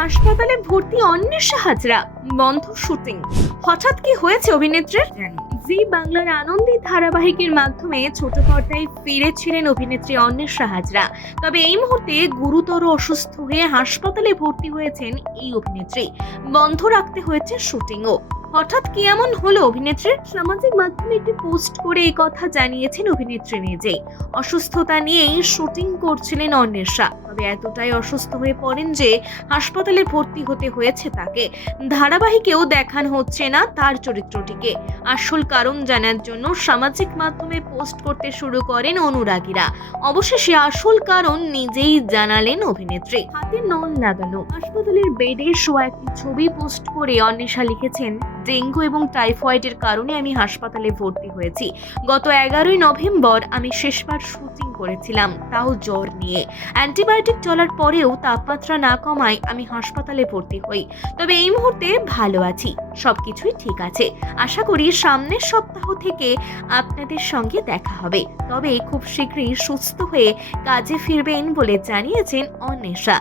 হাসপাতালে ভর্তি অন্বেষা হাজরা, বন্ধ শুটিং। হঠাৎ কি হয়েছে অভিনেত্রীর? জি বাংলার আনন্দী ধারাবাহিকের মাধ্যমে ছোট পর্দায় ফিরেছিলেন অভিনেত্রী অন্বেষা হাজরা। তবে এই মুহূর্তে গুরুতর অসুস্থ হয়ে হাসপাতালে ভর্তি হয়েছেন এই অভিনেত্রী। বন্ধ রাখতে হয়েছে শুটিংও। হঠাৎ কি এমন হলো অভিনেত্রীর? সামাজিক মাধ্যমে একটি পোস্ট করে এই কথা জানিয়েছেন অভিনেত্রী নিজেই। অসুস্থতা নিয়েই শুটিং করছিলেন অন্বেষা, তবে এতটাই অসুস্থ হয়ে পড়েন যে হাসপাতালে ভর্তি হতে হয়েছে তাকে। ধারাবাহিকেও দেখানো হচ্ছে না তার চরিত্রটিকে। আসল কারণ জানার জন্য সামাজিক মাধ্যমে পোস্ট করতে শুরু করেন অনুরাগীরা। অবশেষে আসল কারণ নিজেই জানালেন অভিনেত্রী। হাতে নল লাগানো হাসপাতালের বেডে শোয়া একটি ছবি পোস্ট করে অন্বেষা লিখেছেন, ডেঙ্গু এবং টাইফয়েডের কারণে আমি হাসপাতালে ভর্তি হয়েছি। গত 11ই নভেম্বর আমি শেষবার শুটিং করেছিলাম, তাও জ্বর নিয়ে। অ্যান্টিবায়োটিক চলার পরেও তাপমাত্রা না কমায় আমি হাসপাতালে ভর্তি হই। তবে এই মুহূর্তে ভালো আছি, সবকিছুই ঠিক আছে। আশা করি সামনের সপ্তাহ থেকে আপনাদের সঙ্গে দেখা হবে। তবে খুব শীঘ্রই সুস্থ হয়ে কাজে ফিরবেন বলে জানিয়েছেন অন্বেষা।